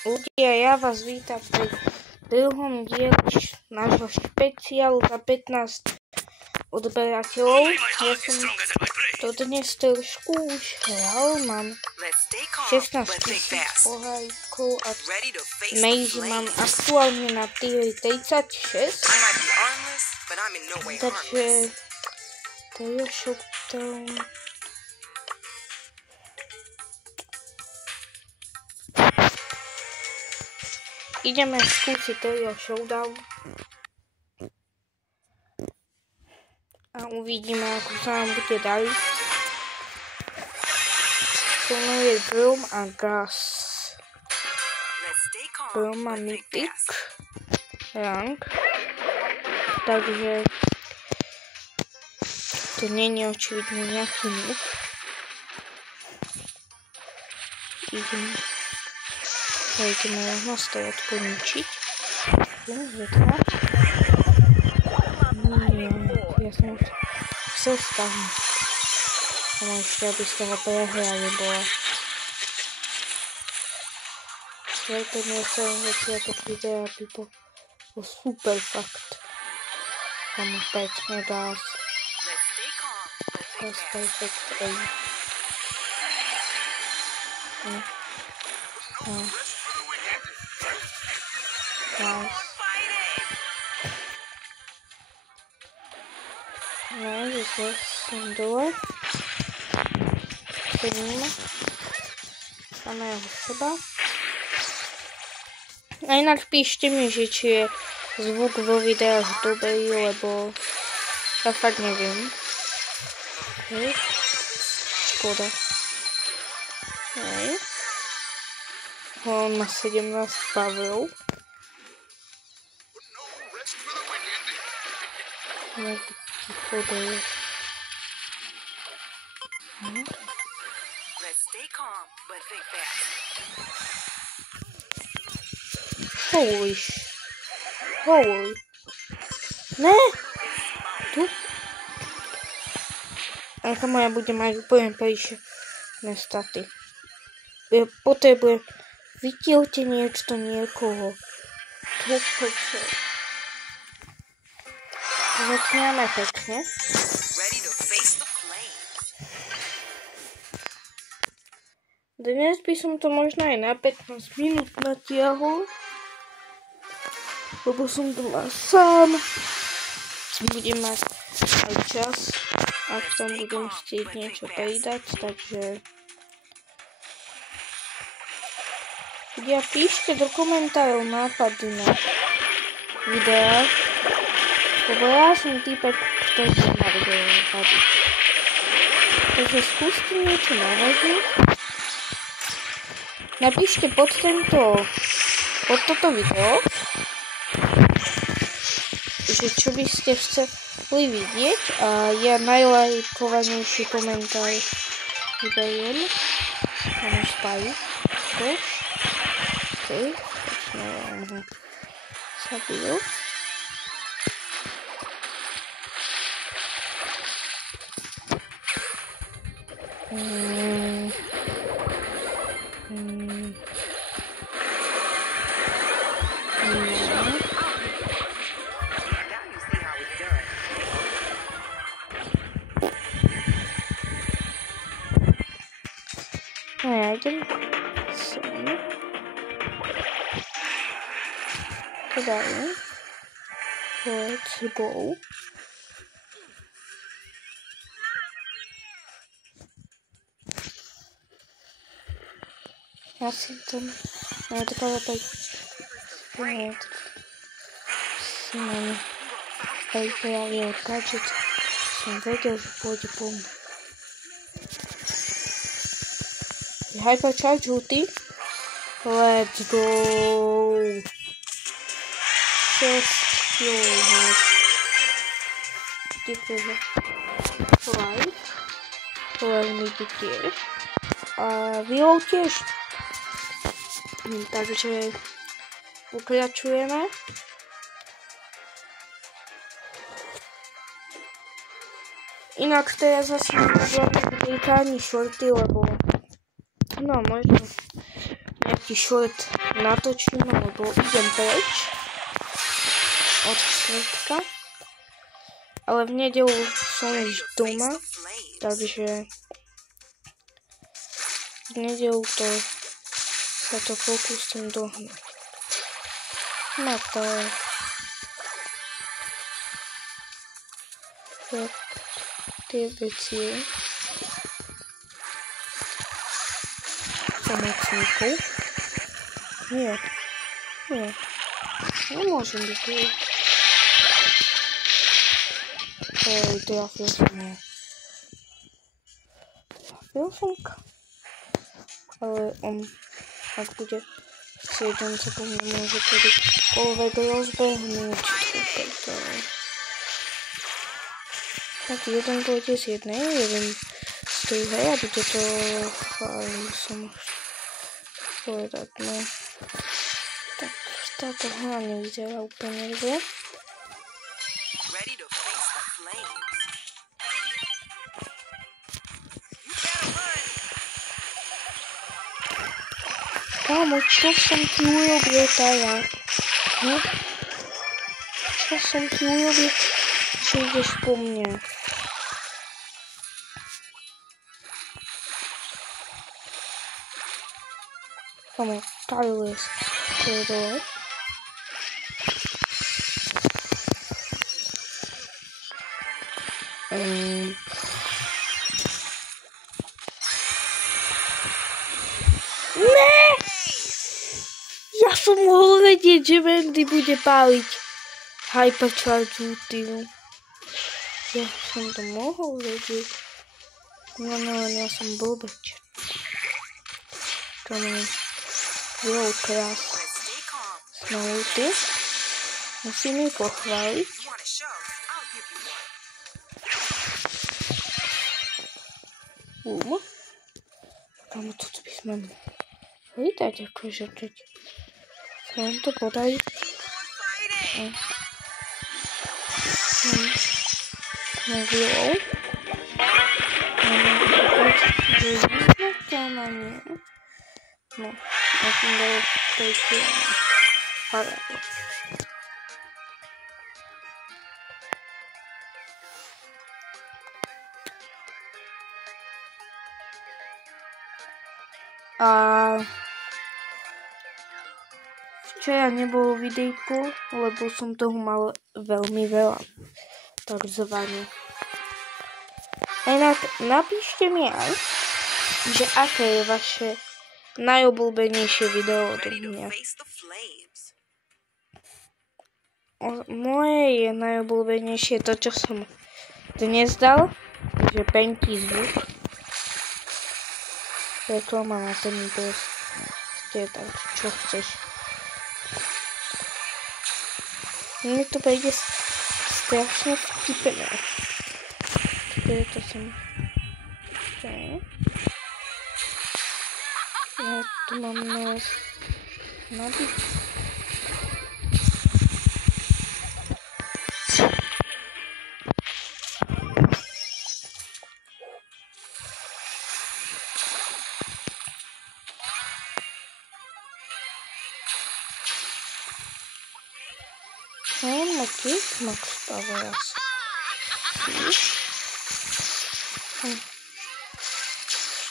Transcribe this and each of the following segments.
Ľudia, ja vás vítam pri druhom dieli nášho špeciálu za 15 odberateľov. Ja som to dnes trošku už hral, mám 16 000 pohárikov a Maze mám aktuálne na tier 36. Takže Trio Showdown. Ideme skúsiť Trio Showdown a uvidíme, ako sa nám bude dariť. Plnuje Brom a Gas. Brom má Mythic rank, takže to nie je očividne nejaký noob. Ideme rovno z toho odponičiť. Ja som už chcel stavnúť. Ale ešte, aby z toho prehrali bola. Veľkým som začiatok videa by bol super fakt. Tam pekne Gas. Gas perfect aim. No, zase som dole. Sedíme. Samého seba. A inak píšte mi, že či je zvuk vo videách dobrý, lebo ja fakt neviem. Okay. Škoda. Okay. On má 17 powerov. Holy. Ne! Tu? Aká moja bude mať úplne príšerné staty. Potrebujem vidielte niečo niekoho. Tu peče. Začneme pekne. Dnes by som to možno aj na 15 minút natiahol, lebo som doma sám. Budem mať aj čas, ak som budem chcieť niečo pridať, takže ľudia, píšte do komentárov nápady na videách, lebo ja som týpek, ktorý má video nápady. Takže skúste niečo navrhnúť. Napíšte pod toto video, že čo by ste chceli vidieť, a ja najlajkovanejší komentár vyberiem. Tam už spáju. Okay. Zabijú. Ja idem sem. Dalej. Let's go. Ja si tam... Ja to kalapaj... Ja to... Si mám... Aj pojavil gadget. Som vedel, že pôjde po mne. Hypercharge ulti. Let's go. Just your heart. Different. Right. Veľmi tiež. A Vio tiež. Takže pokračujeme. Inak teraz asi nebudem ani shorty, lebo no možno taký short natočím, lebo idem preč od svetka. Ale v nedeľu som už doma, takže v nedeľu sa to pokúsim dohnať. No to je tie veci pomocníkov. Nie. Nemôžem byť tu. Trafil som ale on, ak bude chcieť, on sa po mne môže kedykoľvek rozbehnúť. Tak jeden pôjde z jednej, jeden z druhej a bude to fajn, som povedať, no. Tak táto hra nevyzerá úplne dobre. Kámo, čo som ti urobil teraz? No? Čo som ti urobil? Čo ideš po mne? Kámo, Tyles, čo je dole? Ja som mohol vedieť, že Wendy bude páliť Hypercharge ultimu. Ja som to mohol vedieť. No, ja som blbeč. To mi bylo krás. Sme ulty. Musím ju pochváliť. Kámo, toto by sme mohli dať akože teď. Sa vám to podarí. Nevilou. No, ja som dal tejky. Parádu. A včera nebolo videjko, lebo som toho mal veľmi veľa. Takzvané. Inak napíšte mi aj, že aké je vaše najobľúbenejšie video od mňa. Moje je najobľúbenejšie to, čo som dnes dal, že penky zvuk. Reklama na ten proste tak, čo chceš. Mne to príde strašne vtipné. Preto som... Ja tu mám nás nabiť. Aqui, Max Power.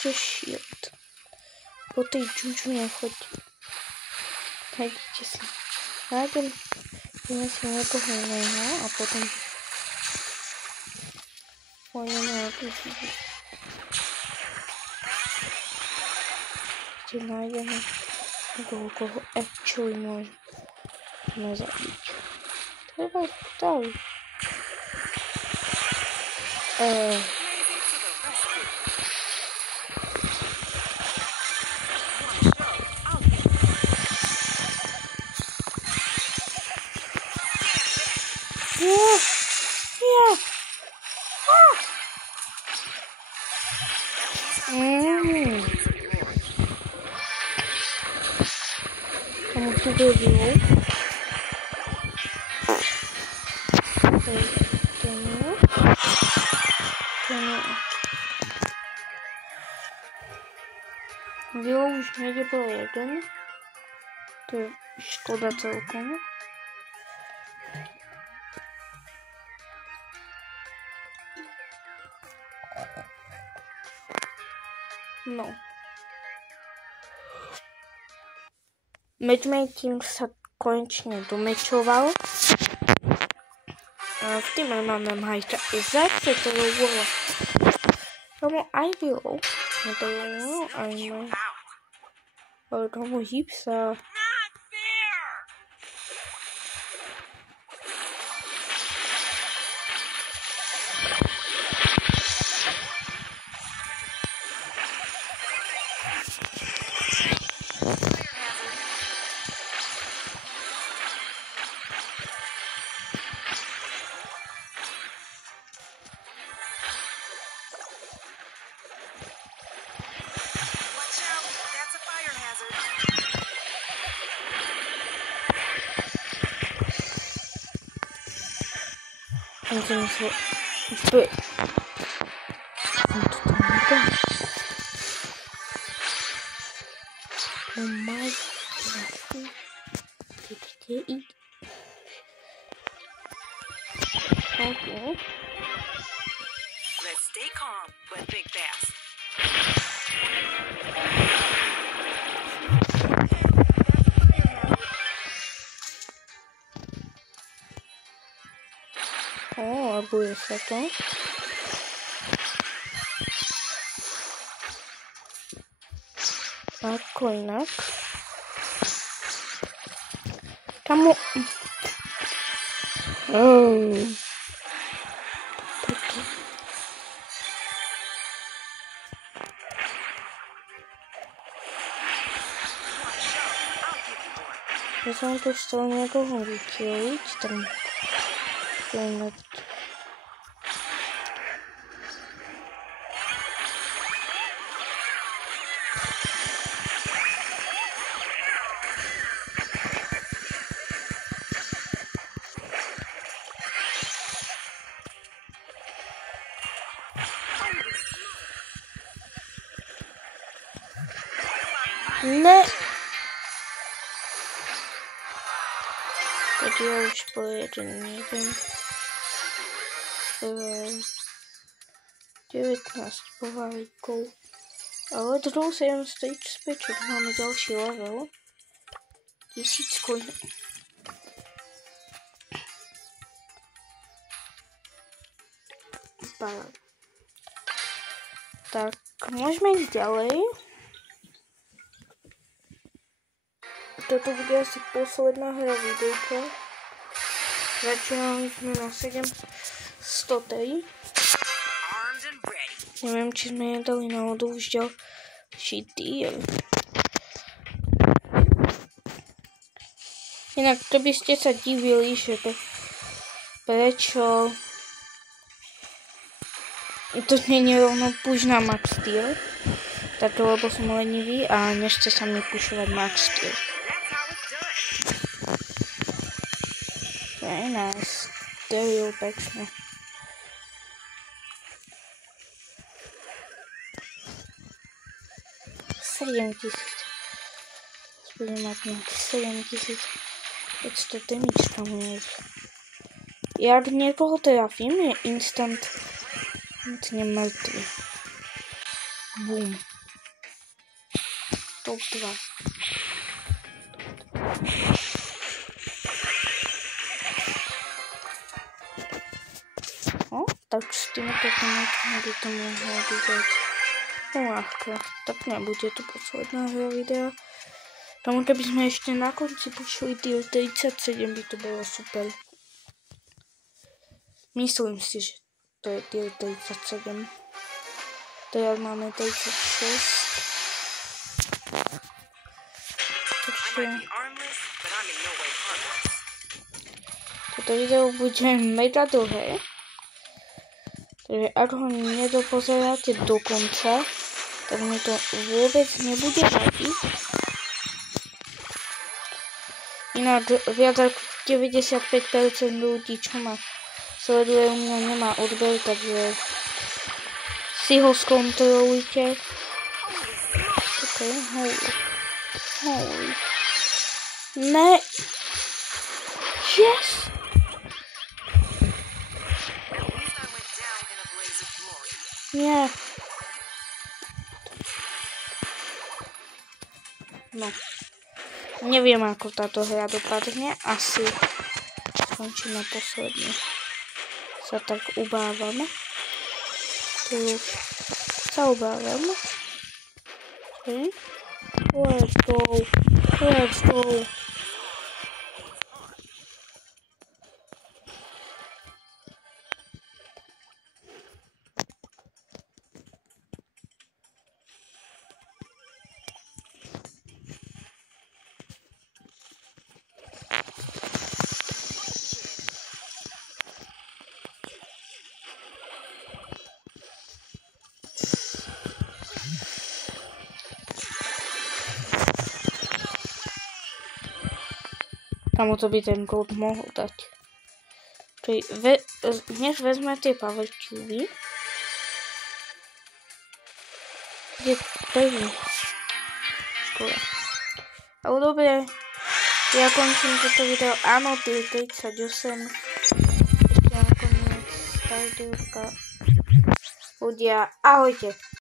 Ešte shield. Po tej Juju nechoď. Hajdite si. Nájdem si niekoho iného a potom pôjdeme na tú Juju. Kde nájdeme niekoho, koho actually môžeme zabiť. Treba tam. Kamu tu dulu. Bylo už někde byl jeden. To je škoda celkom. No. Matchmaking sa konečne domečoval. A v týme máme majka. Zase to bolo. Tomu aj bylo. No to bylo aj ne. Ale tomu hýpsa. Musím se... Okay. Let's stay calm, but think fast. O, a bude sa to. Ako inak? Kamu... Ja som to chcel niekoho vykieliť, tam... Ne! Tak ja už pojedem, neviem. 19 poháríkov. Ale druhú 7 stage späť, máme ďalší level. 1000 koň. Tak, môžeme ísť ďalej. Toto bude asi posledná hra videjka. Začínali sme na 700. Neviem, či sme nedali náhodou už ďalší tier. Inak to by ste sa divili, že prečo to nie je rovno push na max tier. Tak lebo som lenivý a nechce sa mi pušovať max tier. Very nice. Stereo pekne. $7,000. Budem mať nejaký 7,500 damage tam hneď. Jak niekoho trafím, je instant mŕtvy. Boom. Top 2. Tak s týmto konektmi by to mohlo byť ľahké. Tak nebude to posledná hra videa. Tomu keby sme ešte na konci počuli tier 37, by to bolo super. Myslím si, že to je tier 37. Teraz máme 36. Takže... Toto video bude mega dlhé. Takže ak ho nedopozeráte do konca, tak mi to vôbec nebude vadiť. Inak viac ako 95% ľudí, čo ma sleduje, u mňa nemá odber, takže si ho skontrolujte. Ok, holy. Ne. Yes. At least I went down in a blaze of glory. Nie. No. Nie wiem, ako táto hra dopadne. Asi skončíme posledne. Sa tak ubávame. Tu už sa ubávame. Let's go. Let's go. Kamo to by ten gold mohol dať. Než vezme tie power cube. Je prvý. Škoda. Ale dobre. Ja končím toto video. Áno, tu je 38. Ešte nakoniec startovka. Ľudia, ahojte.